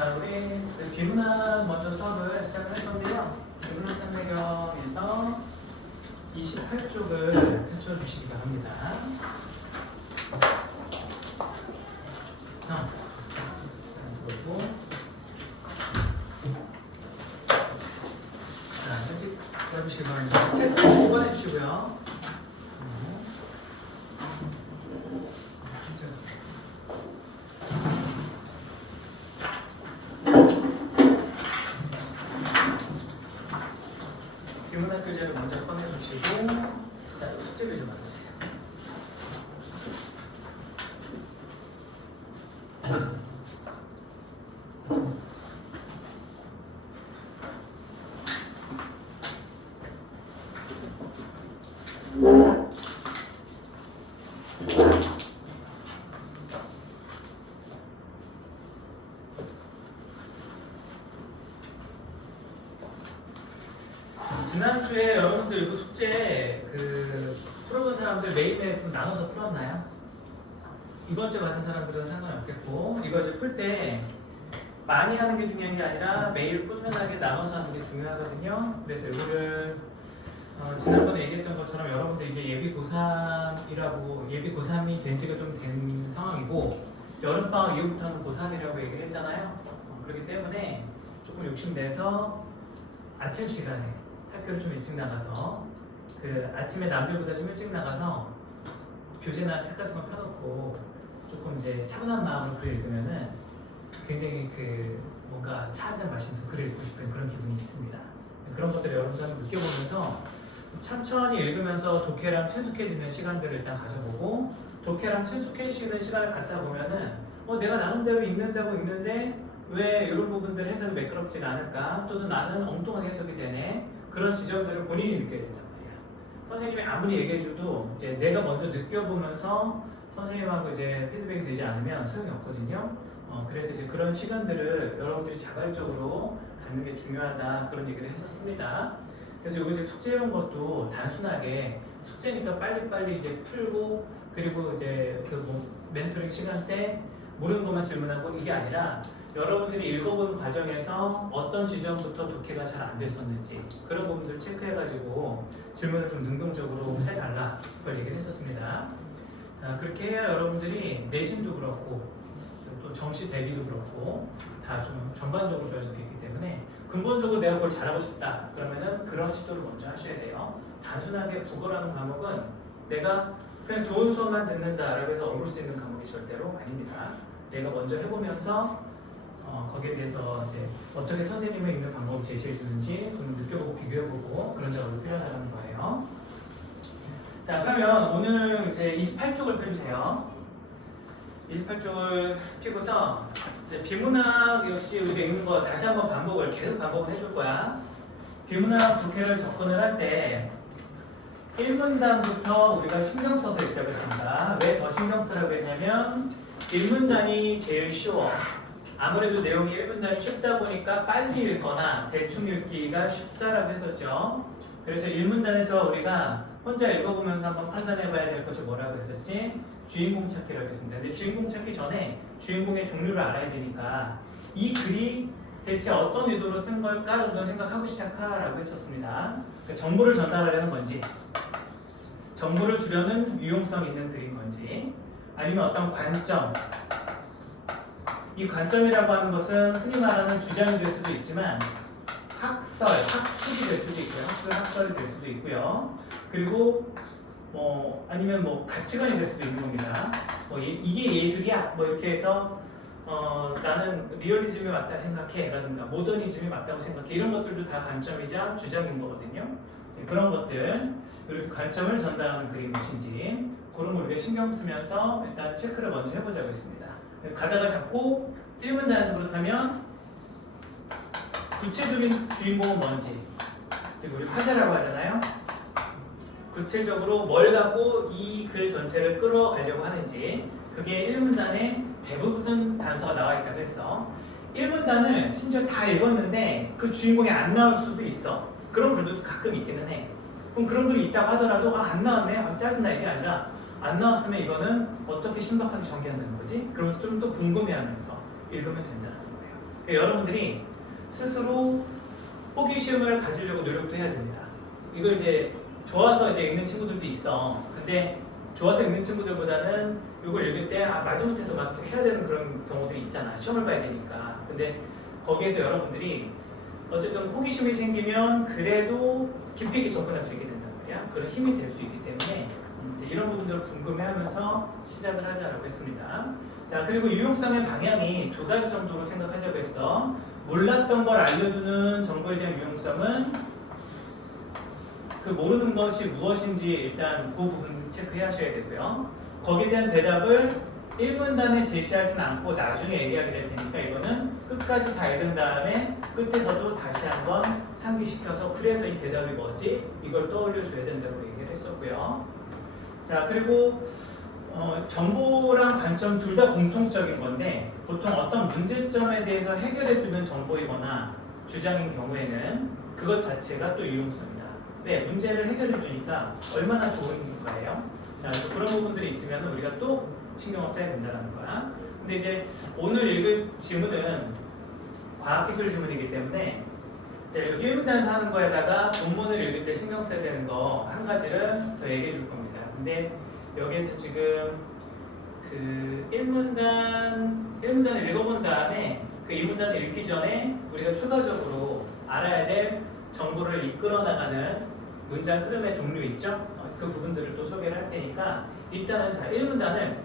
자, 우리 그 비문학 먼저 수업을 시작을 할 건데요. 비문학 상대경에서 28쪽을 펼쳐주시기 바랍니다. 그리고 자, 일찍 들어주시기 바랍니다. 책 보관해 주시고요. 비문학 교재를 먼저 꺼내주시고, 자, 숙제를 좀 해주세요. 지난주에 여러분들 이거 숙제 풀어본 사람들 매일매일 좀 나눠서 풀었나요? 이번 주에 받은 사람들은 상관이 없겠고, 이거 이제 풀 때 많이 하는 게 중요한 게 아니라 매일 꾸준하게 나눠서 하는 게 중요하거든요. 그래서 이거를 지난번에 얘기했던 것처럼 여러분들 이제 예비 고3이라고, 예비 고3이 된 지가 좀 된 상황이고, 여름방학 이후부터는 고3이라고 얘기를 했잖아요. 그렇기 때문에 조금 욕심내서 아침 시간에 학교를 좀 일찍 나가서, 아침에 남들보다 좀 일찍 나가서 교재나 책 같은 거 펴놓고 조금 이제 차분한 마음으로 글을 읽으면은 굉장히 뭔가 차 한잔 마시면서 글을 읽고 싶은 그런 기분이 있습니다. 그런 것들을 여러분들 한번 느껴보면서 천천히 읽으면서 독해랑 친숙해지는 시간들을 일단 가져보고, 독해랑 친숙해지는 시간을 갖다 보면은 내가 나름대로 읽는다고 읽는데 왜 이런 부분들 해석이 매끄럽지가 않을까, 또는 나는 엉뚱하게 해석이 되네, 그런 지점들을 본인이 느껴야 된단 말이야. 선생님이 아무리 얘기해줘도 이제 내가 먼저 느껴보면서 선생님하고 이제 피드백이 되지 않으면 소용이 없거든요. 그래서 이제 그런 시간들을 여러분들이 자발적으로 갖는 게 중요하다, 그런 얘기를 했었습니다. 그래서 여기 지금 숙제해온 것도 단순하게 숙제니까 빨리빨리 이제 풀고, 그리고 이제 멘토링 시간 때 모르는 것만 질문하고, 이게 아니라 여러분들이 읽어보는 과정에서 어떤 지점부터 독해가 잘 안 됐었는지 그런 부분들을 체크해가지고 질문을 좀 능동적으로 해달라, 그걸 얘기를 했었습니다. 그렇게 해야 여러분들이 내신도 그렇고 또 정시 대비도 그렇고 다 좀 전반적으로 좋아질 수 있기 때문에, 근본적으로 내가 그걸 잘하고 싶다 그러면은 그런 시도를 먼저 하셔야 돼요. 단순하게 국어라는 과목은 내가 그냥 좋은 수업만 듣는다라고 해서 어울 수 있는 과목이 절대로 아닙니다. 내가 먼저 해보면서 거기에 대해서 이제 어떻게 선생님의 읽는 방법을 제시해 주는지 좀 느껴보고 비교해보고 그런 작업을 표현하는 거예요. 자, 그러면 오늘 이제 28쪽을 펴주세요. 28쪽을 펴고서 이제 비문학 역시 우리가 읽는 거 다시 한번 계속 반복을 해줄 거야. 비문학 독해를 접근을 할 때 1문단부터 우리가 신경 써서 읽자고 했습니다. 왜 더 신경 쓰라고 했냐면 1문단이 제일 쉬워. 아무래도 내용이 1문단이 쉽다 보니까 빨리 읽거나 대충 읽기가 쉽다라고 했었죠. 그래서 1문단에서 우리가 혼자 읽어보면서 한번 판단해봐야 될 것이 뭐라고 했었지? 주인공 찾기라고 했습니다. 근데 주인공 찾기 전에 주인공의 종류를 알아야 되니까 이 글이 대체 어떤 의도로 쓴 걸까 정도 생각하고 시작하라고 했었습니다. 그러니까 정보를 전달하려는 건지, 정보를 주려는 유용성 있는 글인 건지, 아니면 어떤 관점, 이 관점이라고 하는 것은 흔히 말하는 주장이 될 수도 있지만 학설, 학술이 될 수도 있고요. 학설이 될 수도 있고요. 그리고 아니면 가치관이 될 수도 있는 겁니다. 이게 예술이야 이렇게 해서 나는 리얼리즘이 맞다 생각해 라든가 모더니즘이 맞다고 생각해, 이런 것들도 다 관점이자 주장인 거거든요. 그런 것들, 이렇게 관점을 전달하는 글이 무엇인지 그런 걸 우리가 신경 쓰면서 일단 체크를 먼저 해보자고 했습니다. 가다가 자꾸 1문단에서 그렇다면 구체적인 주인공은 뭔지, 지금 우리 화제라고 하잖아요. 구체적으로 뭘 갖고 이 글 전체를 끌어가려고 하는지, 그게 1문단에 대부분 단서가 나와 있다고 해서 1문단을 심지어 다 읽었는데 그 주인공이 안 나올 수도 있어. 그런 글도 가끔 있기는 해. 그럼 그런 글이 있다고 하더라도 안 나왔네? 짜증나, 이게 아니라 안 나왔으면 이거는 어떻게 신박하게 전개한다는 거지? 그러면서 좀 더 궁금해하면서 읽으면 된다는 거예요. 여러분들이 스스로 호기심을 가지려고 노력도 해야 됩니다. 이걸 이제 좋아서 이제 읽는 친구들도 있어. 근데 좋아서 읽는 친구들보다는 이걸 읽을 때 마지못해서 막 해야 되는 그런 경우들이 있잖아. 시험을 봐야 되니까. 근데 거기에서 여러분들이 어쨌든 호기심이 생기면 그래도 깊이 있게 접근할 수 있게 된단 말이야. 그런 힘이 될 수 있기 때문에 이제 이런 부분들을 궁금해하면서 시작을 하자라고 했습니다. 자, 그리고 유용성의 방향이 두 가지 정도로 생각하자고 했어. 몰랐던 걸 알려주는 정보에 대한 유용성은 그 모르는 것이 무엇인지 일단 그 부분 체크해 하셔야 되고요. 거기에 대한 대답을 1문단에 제시하진 않고 나중에 얘기하게 될 테니까 이거는 끝까지 다 읽은 다음에 끝에서도 다시 한번 상기시켜서 그래서 이 대답이 뭐지? 이걸 떠올려 줘야 된다고 얘기를 했었고요. 자, 그리고 정보랑 관점 둘 다 공통적인 건데 보통 어떤 문제점에 대해서 해결해 주는 정보이거나 주장인 경우에는 그것 자체가 또 유용성이다. 네, 문제를 해결해 주니까 얼마나 좋은 거예요. 자, 그런 부분들이 있으면 우리가 또 신경을 써야 된다는 거야. 근데 이제 오늘 읽을 지문은 과학기술 지문이기 때문에 이제 1문단에서 하는 거에다가 본문을 읽을 때 신경 써야 되는 거 한 가지를 더 얘기해 줄 겁니다. 근데 여기에서 지금 그 1문단을 읽어본 다음에 그 2문단을 읽기 전에 우리가 추가적으로 알아야 될 정보를 이끌어 나가는 문장 흐름의 종류 있죠? 그 부분들을 또 소개를 할 테니까 일단은 자 1문단을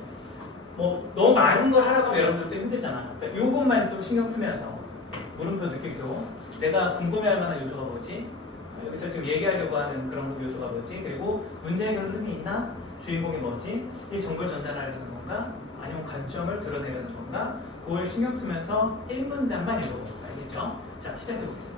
뭐 너무 많은 걸 하라고 하면 여러분들도 힘들잖아. 그러니까 요것만 또 신경 쓰면서 물음표 느끼고 내가 궁금해할 만한 요소가 뭐지? 여기서 지금 얘기하려고 하는 그런 요소가 뭐지? 그리고 문제 해결 흐름이 있나? 주인공이 뭐지? 이 정보를 전달하려는 건가? 아니면 관점을 드러내려는 건가? 그걸 신경 쓰면서 1문단만 읽어보자. 알겠죠? 자, 시작해 보겠습니다.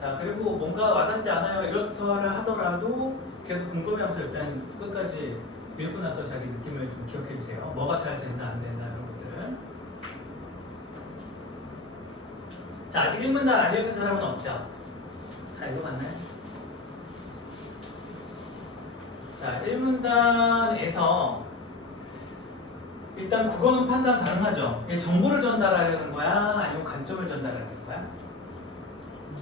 자, 그리고 뭔가 와닿지 않아요. 이렇더라 하더라도 계속 궁금해하면서 일단 끝까지 읽고 나서 자기 느낌을 좀 기억해 주세요. 뭐가 잘 됐나 안 됐나 이런 것들. 자, 아직 1문단 안 읽은 사람은 없죠? 다 읽어봤나요? 자, 1문단에서 일단 국어는 판단 가능하죠. 이게 정보를 전달하려는 거야? 아니면 관점을 전달하려는 거야?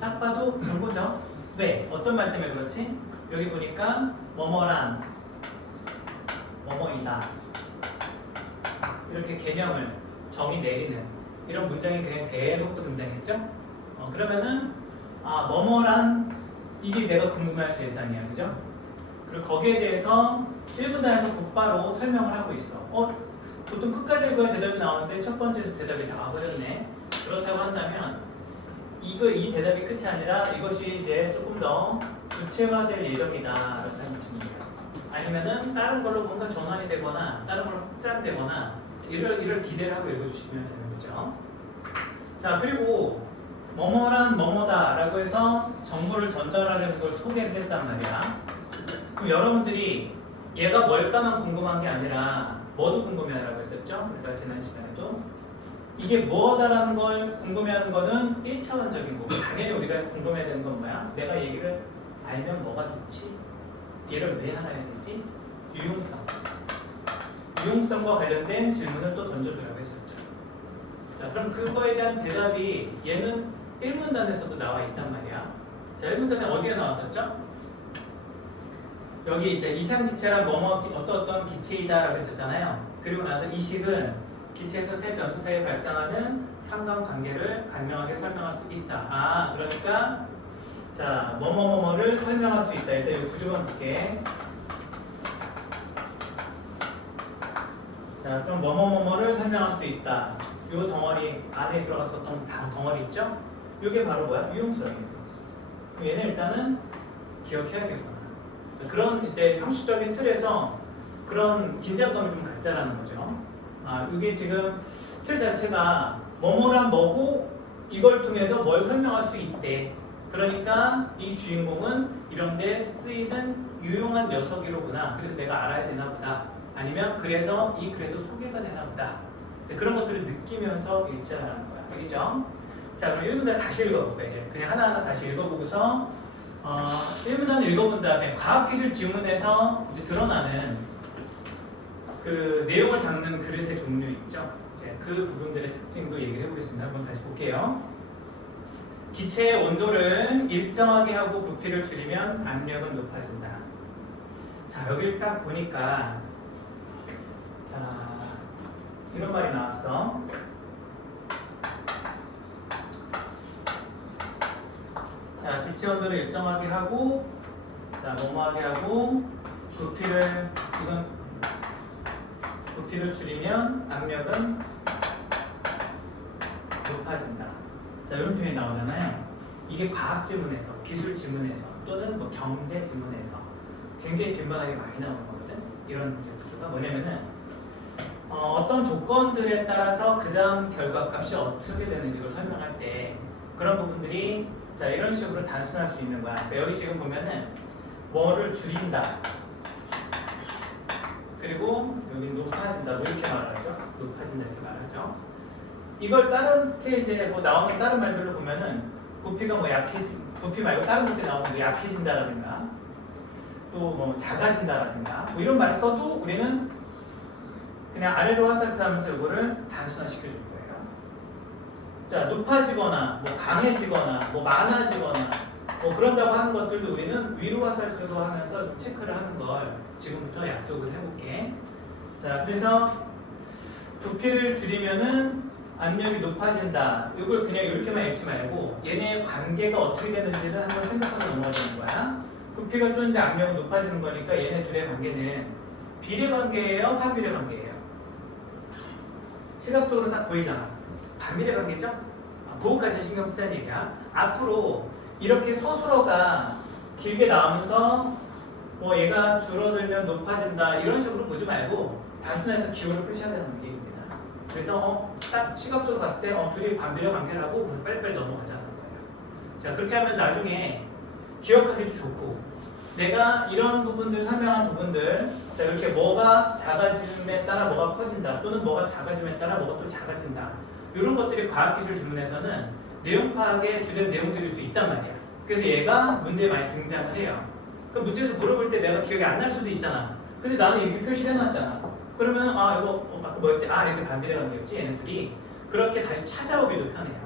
딱 봐도 정보죠. 왜? 어떤 말 때문에 그렇지? 여기 보니까 뭐뭐란 뭐뭐이다 이렇게 개념을 정의 내리는 이런 문장이 그냥 대놓고 등장했죠? 그러면은 뭐뭐란 이게 내가 궁금해할 대상이야, 그죠? 그리고 거기에 대해서 1분단에서 곧바로 설명을 하고 있어. 보통 끝까지 읽어야 대답이 나오는데 첫 번째에서 대답이 나와버렸네. 그렇다고 한다면 이 대답이 끝이 아니라 이것이 이제 조금 더 구체화될 예정이다 라는 생각입니다. 아니면은 다른 걸로 뭔가 전환이 되거나 다른 걸로 확장되거나 이럴 기대를 하고 읽어주시면 되는 거죠. 자, 그리고 뭐뭐란 뭐뭐다 라고 해서 정보를 전달하려는 걸 소개를 했단 말이야. 그럼 여러분들이 얘가 뭘까만 궁금한 게 아니라 뭐도 궁금해하라고 했었죠? 우리가 지난 시간에도 이게 뭐다라는 걸 궁금해하는 거는 1차원적인 거고 당연히 우리가 궁금해야 되는 건 뭐야? 내가 얘기를 알면 뭐가 좋지? 얘를 왜 알아야 되지? 유용성과 관련된 질문을 또 던져주라고 했었죠. 자, 그럼 그거에 대한 대답이 얘는 1문단에서도 나와 있단 말이야. 자, 1문단에 어디에 나왔었죠? 여기 이제 이상기체란 뭐뭐 어떤 기체이다 라고 했었잖아요. 그리고 나서 이 식은 기체에서 세 변수 사이에 발생하는 상관관계를 간명하게 설명할 수 있다. 아, 그러니까 자, 뭐뭐뭐뭐를 설명할 수 있다. 일단 이 구조만 볼게. 자, 그럼 뭐뭐뭐뭐를 설명할 수 있다. 이 덩어리 안에 들어갔었던 덩어리 있죠? 이게 바로 뭐야? 유용수라는 게 들어갔어. 그럼 얘는 일단은 기억해야겠구나. 자, 그런 이제 형식적인 틀에서 그런 긴장감을 좀 갖자라는 거죠. 아, 이게 지금 틀 자체가 뭐뭐란 뭐고 이걸 통해서 뭘 설명할 수 있대. 그러니까 이 주인공은 이런 데 쓰이는 유용한 녀석이로구나. 그래서 내가 알아야 되나 보다. 아니면 그래서 이 글에서 소개가 되나 보다. 이제 그런 것들을 느끼면서 읽자라는 거야. 알겠죠? 자, 그럼 1문단 다시 읽어볼까? 이제 그냥 하나하나 다시 읽어보고서 1문단을 읽어본 다음에 과학기술 지문에서 이제 드러나는 그 내용을 담는 그릇의 종류 있죠? 이제 그 부분들의 특징도 얘기를 해보겠습니다. 한번 다시 볼게요. 기체의 온도를 일정하게 하고 부피를 줄이면 압력은 높아진다. 자, 여기를 딱 보니까 자, 이런 말이 나왔어. 자, 기체 온도를 일정하게 하고, 자, 뭐뭐하게 하고, 부피를 줄이면 압력은 높아진다. 자, 이런 표현이 나오잖아요. 이게 과학 지문에서, 기술 지문에서, 또는 뭐 경제 지문에서 굉장히 빈번하게 많이 나오는 거거든. 이런 구조가 뭐냐면은 어떤 조건들에 따라서 그 다음 결과값이 어떻게 되는지를 설명할 때 그런 부분들이 자 이런 식으로 단순할 수 있는 거야. 그러니까 여기 지금 보면은 뭐를 줄인다. 그리고 여기 높아진다. 뭐 이렇게 말하죠. 높아진다 이렇게 말하죠. 이걸 다른 페이지에 뭐 나오는 다른 말들로 보면은 부피가 뭐 부피 말고 다른 것들이 나오면 뭐 약해진다라든가 또 뭐 작아진다라든가 뭐 이런 말을 써도 우리는 그냥 아래로 화살표하면서 이거를 단순화시켜줄 거예요. 자, 높아지거나 뭐 강해지거나 뭐 많아지거나 뭐 그런다고 하는 것들도 우리는 위로 화살표로 하면서 좀 체크를 하는 걸 지금부터 약속을 해볼게. 자, 그래서 부피를 줄이면은 압력이 높아진다. 이걸 그냥 이렇게만 읽지 말고 얘네의 관계가 어떻게 되는지를 한번 생각하고 넘어가야 되는 거야. 부피가 줄는데 압력은 높아지는 거니까 얘네 둘의 관계는 비례 관계예요? 반비례 관계예요? 시각적으로 딱 보이잖아. 반비례 관계죠? 그거까지 신경 쓰자는 얘기야. 앞으로 이렇게 서술어가 길게 나오면서 뭐 얘가 줄어들면 높아진다 이런 식으로 보지 말고 단순해서 기호를 표시해야 되는 얘기입니다. 그래서 딱 시각적으로 봤을 때 둘이 반비례 관계라고 빨리빨리 넘어가자는 거예요. 자, 그렇게 하면 나중에 기억하기도 좋고 내가 이런 부분들 설명한 부분들 자 이렇게 뭐가 작아짐에 따라 뭐가 커진다 또는 뭐가 작아짐에 따라 뭐가 또 작아진다 이런 것들이 과학기술 지문에서는 내용 파악의 주된 내용들일 수 있단 말이야. 그래서 얘가 문제에 많이 등장을 해요. 그 문제에서 물어볼 때 내가 기억이 안 날 수도 있잖아. 근데 나는 이렇게 표시를 해놨잖아. 그러면 이거 뭐였지? 이렇게 반비례 관계였지 얘네 둘이. 그렇게 다시 찾아오기도 편해요.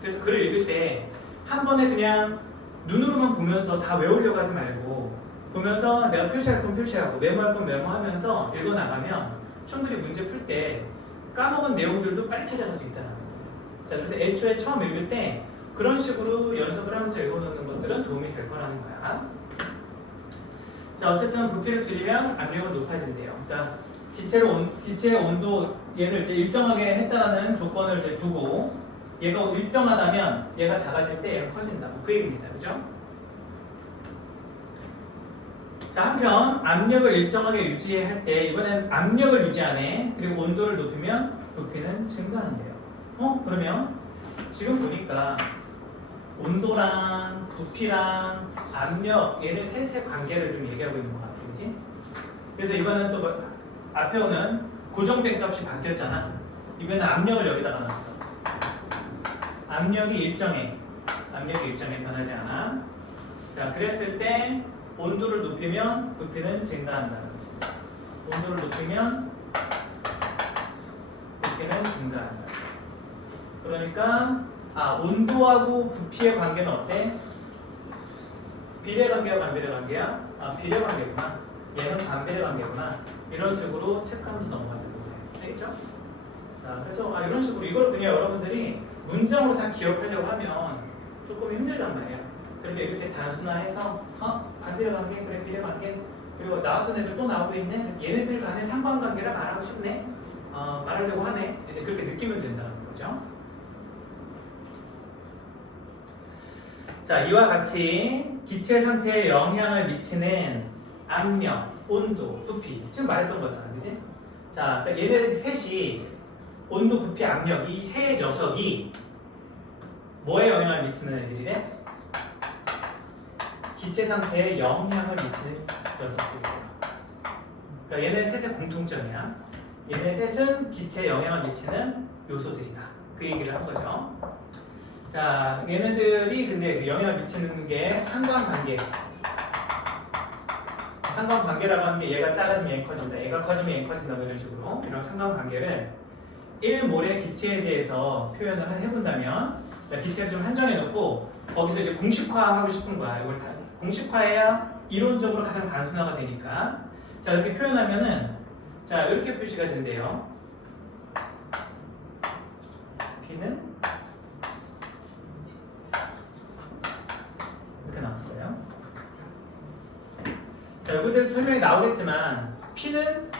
그래서 글을 읽을 때 한 번에 그냥 눈으로만 보면서 다 외우려고 하지 말고 보면서 내가 표시할 건 표시하고 메모할 건 메모하면서 읽어나가면 충분히 문제 풀 때 까먹은 내용들도 빨리 찾아갈 수 있다는 거예요. 자, 그래서 애초에 처음 읽을 때 그런 식으로 연습을 하면서 읽어놓는 것들은 도움이 될 거라는 거야. 자, 어쨌든 부피를 줄이면 압력은 높아진대요. 그러니까 기체의 온도 얘를 이제 일정하게 했다라는 조건을 이제 두고 얘가 일정하다면 얘가 작아질 때 얘는 커진다. 그 얘기입니다. 그죠? 자, 한편 압력을 일정하게 유지할 때 이번엔 압력을 유지하네. 그리고 온도를 높이면 부피는 증가한대요. 그러면 지금 보니까 온도랑 부피랑 압력 얘네 셋의 관계를 좀 얘기하고 있는 것 같아. 그치? 그래서 이번엔 또 앞에 오는 고정된 값이 바뀌었잖아. 이번엔 압력을 여기다가 놨어. 압력이 일정해 변하지 않아. 자, 그랬을 때 온도를 높이면 부피는 증가한다는 거죠. 온도를 높이면 부피는 증가한다. 그러니까 온도하고 부피의 관계는 어때? 비례 관계야 반비례 관계야? 비례 관계구나. 얘는 반비례 관계구나. 이런 식으로 체크하면서 넘어가서 보세요. 알겠죠? 자, 그래서 이런 식으로 이걸 그냥 여러분들이 문장으로 다 기억하려고 하면 조금 힘들단 말이야. 그러면 이렇게 단순화해서 반비례 관계, 그래 비례 관계, 그리고 나왔던 애들 또 나오고 있네. 얘네들 간의 상관관계라 말하고 싶네. 말하려고 하네. 이제 그렇게 느끼면 된다는 거죠. 자, 이와 같이 기체 상태에 영향을 미치는 압력, 온도, 부피 지금 말했던 거잖아, 그지? 자, 얘네 셋이 온도, 부피, 압력 이 세 녀석이 뭐에 영향을 미치는 애들이래? 기체 상태에 영향을 미치는 녀석들이야. 그러니까 얘네 셋의 공통점이야. 얘네 셋은 기체에 영향을 미치는 요소들이다. 그 얘기를 한 거죠. 자, 얘네들이 근데 그 영향을 미치는 게 상관관계. 상관관계라고 하는 게 얘가 작아지면 얘 커진다. 얘가 커지면 얘 커진다. 이런 식으로 이런 상관관계를 1몰의 기체에 대해서 표현을 해본다면 자, 기체를 좀 한정해 놓고 거기서 이제 공식화하고 싶은 거야. 이걸 다 공식화해야 이론적으로 가장 단순화가 되니까 자, 이렇게 표현하면은 자, 이렇게 표시가 된대요. P는 이렇게 나왔어요. 자, 여기서 설명이 나오겠지만 P는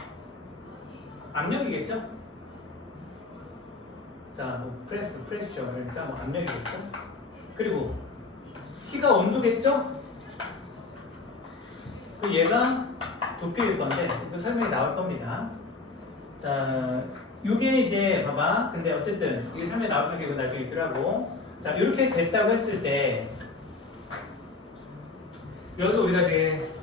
압력이겠죠? 자, 뭐 프레스죠. 일단 뭐 압력이겠죠? 그리고 T가 온도겠죠? 그 얘가 부피일 건데 또 설명이 나올 겁니다. 자, 이게 이제 봐봐. 근데 어쨌든 이게 설명이 나올 건데 이거 나중에 있더라고. 자, 이렇게 됐다고 했을 때 여기서 우리가 이제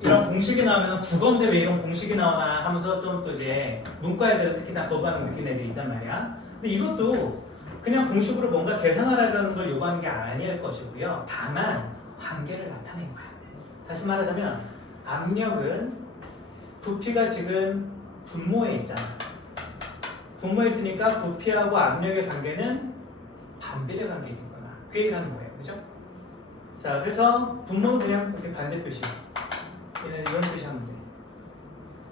이런 공식이 나오면 국어인데 왜 이런 공식이 나오나 하면서 좀 또 이제 문과 애들은 특히 다 거부하는 느끼는 애들이 있단 말이야. 근데 이것도 그냥 공식으로 뭔가 계산하라는 걸 요구하는 게 아닐 것이고요. 다만 관계를 나타낸 거야. 다시 말하자면 압력은 부피가 지금 분모에 있잖아. 분모에 있으니까 부피하고 압력의 관계는 반비례 관계이겠구나. 그 얘기를 하는 거예요. 그죠? 자, 그래서 분모는 그냥 이렇게 반대 표시. 얘는 이런 표시하면 돼.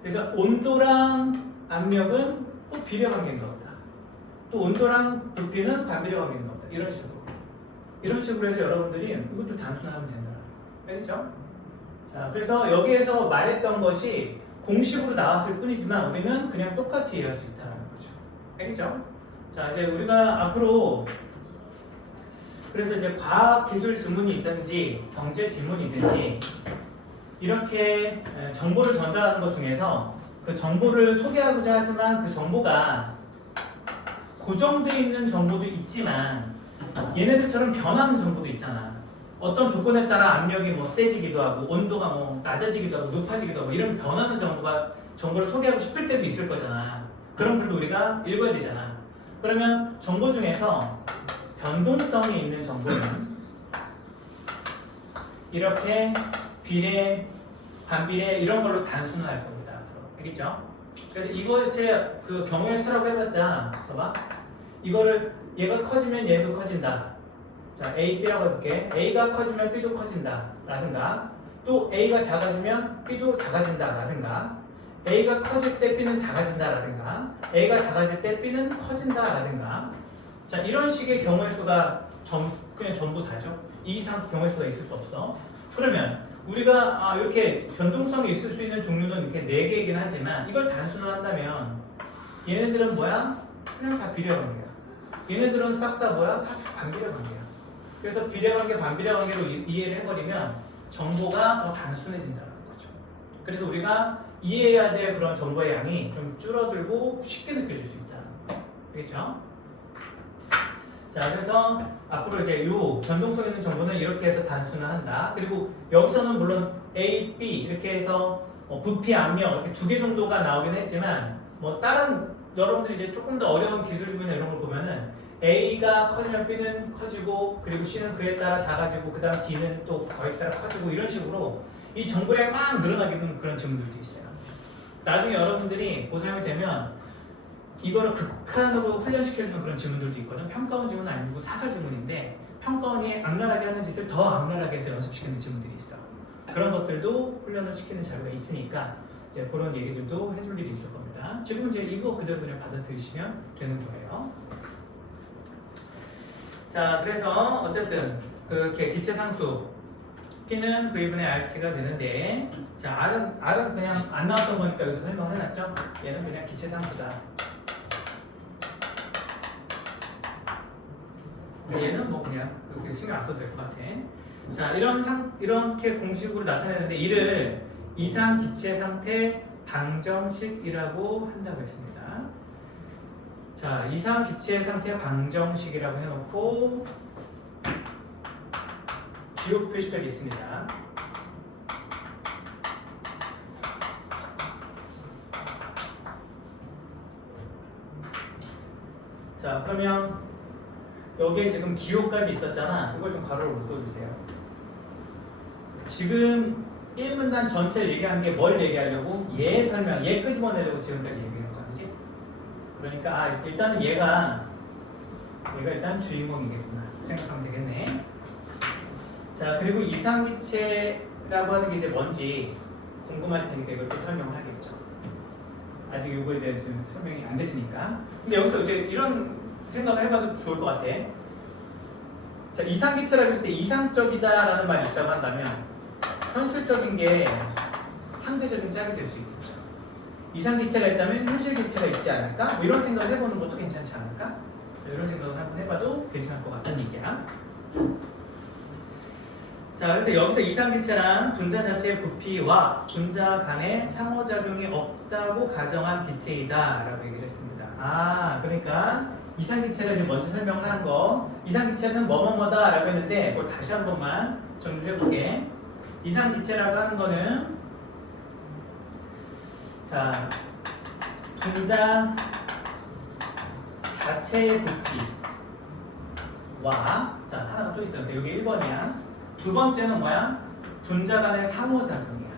그래서 온도랑 압력은 또 비례 관계인가 보다. 또 온도랑 부피는 반비례 관계인가 보다. 이런 식으로. 이런 식으로 해서 여러분들이 이것도 단순하면 된다. 알겠죠? 자, 그래서 여기에서 말했던 것이 공식으로 나왔을 뿐이지만 우리는 그냥 똑같이 이해할 수 있다는 거죠. 알겠죠? 자, 이제 우리가 앞으로 그래서 이제 과학 기술 지문이 있든지 경제 지문이든지 이렇게 정보를 전달하는 것 중에서 그 정보를 소개하고자 하지만 그 정보가 고정되어 있는 정보도 있지만 얘네들처럼 변하는 정보도 있잖아. 어떤 조건에 따라 압력이 뭐 세지기도 하고 온도가 뭐 낮아지기도 하고 높아지기도 하고 이런 변하는 정보를 소개하고 싶을 때도 있을 거잖아. 그런 글도 우리가 읽어야 되잖아. 그러면 정보 중에서 변동성이 있는 정보는 이렇게 비례, 반비례 이런 걸로 단순화할 겁니다. 앞으로. 알겠죠? 그래서 이것의 그 경우의 수라고 해봤자 봐봐. 이거를 얘가 커지면 얘도 커진다. 자, A, B라고 해볼게. A가 커지면 B도 커진다. 라든가 또 A가 작아지면 B도 작아진다. 라든가 A가 커질 때 B는 작아진다. 라든가 A가 작아질 때 B는 커진다. 라든가 자, 이런 식의 경우의 수가 그냥 전부 다죠. 이 이상 경우의 수가 있을 수 없어. 그러면 우리가 이렇게 변동성이 있을 수 있는 종류는 이렇게 4개이긴 하지만 이걸 단순화한다면 얘네들은 뭐야? 그냥 다 비례관계야. 얘네들은 싹 다 뭐야? 다 반비례관계야. 그래서 비례관계, 반비례관계로 이해를 해버리면 정보가 더 단순해진다는 거죠. 그래서 우리가 이해해야 될 그런 정보의 양이 좀 줄어들고 쉽게 느껴질 수 있다는 거. 알겠죠? 자, 그래서 앞으로 이제 요 변동성 있는 정보는 이렇게 해서 단순화한다. 그리고 여기서는 물론 A, B 이렇게 해서 부피, 압력 이렇게 2개 정도가 나오긴 했지만 뭐 다른 여러분들이 이제 조금 더 어려운 기술이나 이런 걸 보면은 A가 커지면 B는 커지고 그리고 C는 그에 따라 작아지고 그 다음 D는 또 거에 따라 커지고 이런 식으로 이 정보량이 막 늘어나게 되는 그런 질문들도 있어요. 나중에 여러분들이 고3이 되면 이거를 극한으로 훈련시켜주는 그런 질문들도 있거든. 평가원 질문은 아니고 사설 질문인데 평가원이 악랄하게 하는 짓을 더 악랄하게 해서 연습시키는 질문들이 있어. 그런 것들도 훈련을 시키는 자료가 있으니까 이제 그런 얘기들도 해줄 일이 있을 겁니다. 지금 이제 이거 그대로 그냥 받아들이시면 되는 거예요. 자, 그래서 어쨌든 그렇게 기체 상수 P는 V분의 RT가 되는데, 자, R은 그냥 안 나왔던 거니까 여기서 설명해놨죠? 얘는 그냥 기체 상수다. 얘는 뭐 그냥 그렇게 신경 안 써도 될 것 같아. 자, 이렇게 공식으로 나타내는데 이를 이상 기체 상태 방정식이라고 한다고 했습니다. 자, 이상 기체 상태 방정식이라고 해놓고 기호 표시백이 있습니다. 자, 그러면 여기에 지금 기호까지 있었잖아. 이걸 좀 가로로 묶어주세요. 지금 1문단 전체를 얘기하는 게 뭘 얘기하려고? 얘 설명, 얘 끄집어내려고 지금까지 얘기한 거야, 그치? 그러니까 일단은 얘가 일단 주인공이겠구나 생각하면 되겠네. 자, 그리고 이상기체라고 하는 게 이제 뭔지 궁금할 테니까 이걸 또 설명을 하겠죠. 아직 이거에 대해서 설명이 안 됐으니까. 근데 여기서 이제 이런 생각을 해봐도 좋을 것 같아. 자, 이상기체라고 했을 때 이상적이다라는 말이 있다고 한다면 현실적인 게 상대적인 짝이 될 수 있겠죠. 이상기체가 있다면 현실기체가 있지 않을까? 뭐 이런 생각을 해보는 것도 괜찮지 않을까? 자, 이런 생각을 한번 해봐도 괜찮을 것 같다는 얘기야. 자, 그래서 여기서 이상기체란 분자 자체의 부피와 분자 간의 상호작용이 없다고 가정한 기체이다 라고 얘기를 했습니다. 그러니까 이상기체가 지금 먼저 설명을 한 거, 이상기체는 뭐뭐뭐다 라고 했는데 그걸 다시 한 번만 정리를 해볼게. 이상기체라고 하는 거는, 자, 분자 자체의 부피와, 자, 하나가 또 있었는데 여기 1번이야. 두 번째는 뭐야? 분자 간의 상호작용이야.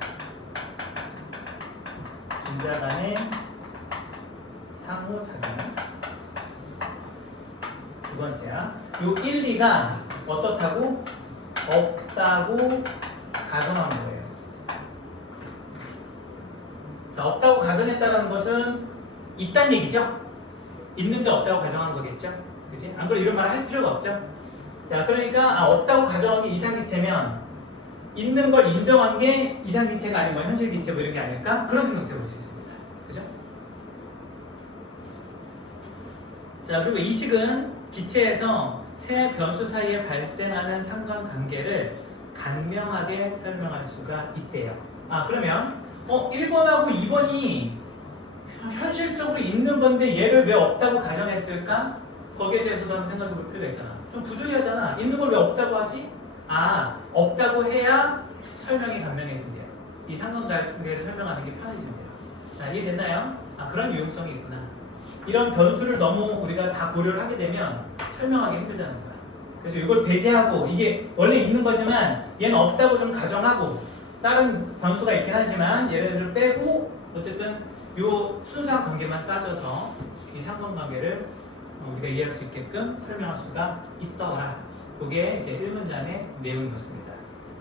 분자 간의 상호작용. 두 번째야. 요 1, 2가 어떻다고? 없다고 가정한 거예요. 자, 없다고 가정했다는 것은 있다는 얘기죠? 있는데 없다고 가정한 거겠죠? 그치? 안 그래도 이런 말 할 필요가 없죠? 자, 그러니까 없다고 가정한 게 이상기체면 있는 걸 인정한 게 이상기체가 아니면 현실기체 뭐 이런 게 아닐까? 그런 생각도 해볼 수 있습니다. 그죠? 자, 그리고 이 식은 기체에서 세 변수 사이에 발생하는 상관관계를 간명하게 설명할 수가 있대요. 그러면 1번하고 2번이 현실적으로 있는 건데 얘를 왜 없다고 가정했을까? 거기에 대해서도 한번 생각해 볼 필요가 있잖아. 좀 부조리하잖아. 있는 걸 왜 없다고 하지? 없다고 해야 설명이 간명해진대요. 이 상관관계를 설명하는 게 편해진대요. 자, 이해됐나요? 그런 유용성이 있구나. 이런 변수를 너무 우리가 다 고려를 하게 되면 설명하기 힘들다는 거야. 그래서 이걸 배제하고, 이게 원래 있는 거지만 얘는 없다고 좀 가정하고 다른 변수가 있긴 하지만 얘네들을 빼고 어쨌든 요 순수한 관계만 따져서 이 상관관계를 우리가 이해할 수 있게끔 설명할 수가 있더라. 그게 이제 1문장의 내용이었습니다.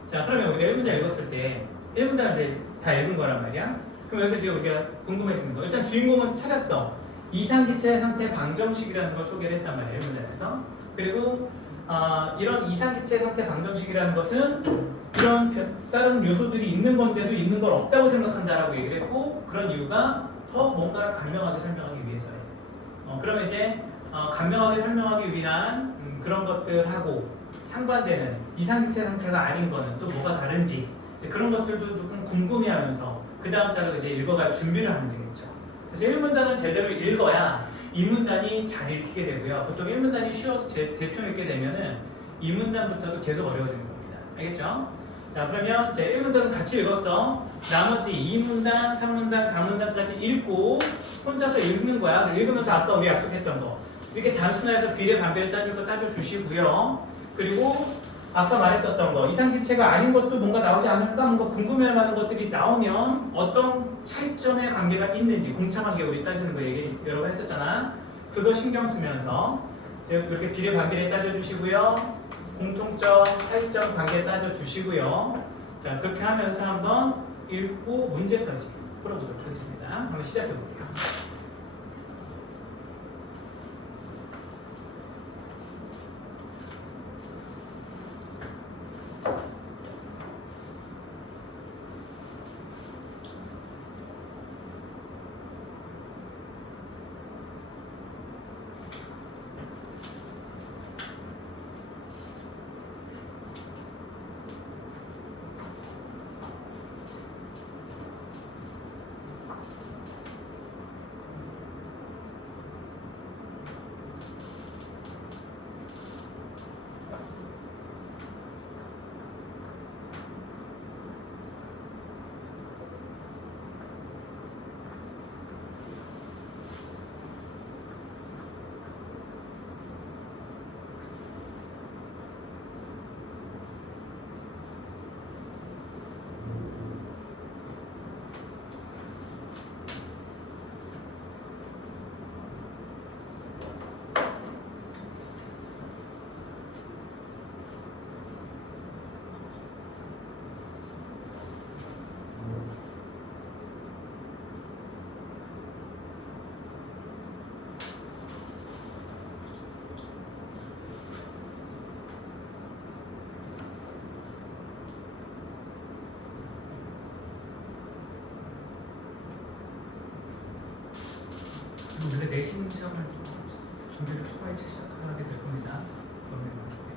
자, 그러면 우리가 1문장 읽었을 때 1문장을 이제 다 읽은 거란 말이야. 그럼 여기서 이제 우리가 궁금해지는 거, 일단 주인공은 찾았어. 이상기체 상태 방정식이라는 걸 소개를 했단 말이에요, 1문장에서. 그리고 이런 이상기체 상태 방정식이라는 것은 이런 다른 요소들이 있는 건데도 있는 걸 없다고 생각한다라고 얘기를 했고, 그런 이유가 더 뭔가를 간명하게 설명하기 위해서예요. 그러면 이제 간명하게 설명하기 위한 그런 것들하고 상반되는 이상기체 상태가 아닌 거는 또 뭐가 다른지, 이제 그런 것들도 조금 궁금해하면서 그 다음 달에 이제 읽어갈 준비를 하면 되겠죠. 그래서 1문단은 제대로 읽어야 2문단이 잘 읽히게 되고요. 보통 1문단이 쉬워서 대충 읽게 되면은 2문단부터도 계속 어려워지는 겁니다. 알겠죠? 자, 그러면 이제 1문단은 같이 읽었어. 나머지 2문단, 3문단, 4문단까지 읽고 혼자서 읽는 거야. 읽으면서 아까 우리 약속했던 거, 이렇게 단순화해서 비례 반비례 따질 거 따져주시고요. 그리고 아까 말했었던 거, 이상기체가 아닌 것도 뭔가 나오지 않을까? 뭔가 궁금해할 만한 것들이 나오면 어떤 차이점의 관계가 있는지, 공차관계 우리 따지는 거 얘기 여러 번 했었잖아. 그거 신경 쓰면서 이렇게 비례 반비례 따져주시고요. 공통점, 차이점 관계 따져주시고요. 자, 그렇게 하면서 한번 읽고 문제까지 풀어보도록 하겠습니다. 한번 시작해 볼게요. 원래 내신 시험을 좀 준비를 초과일찍 시작하게 될 겁니다. 그러면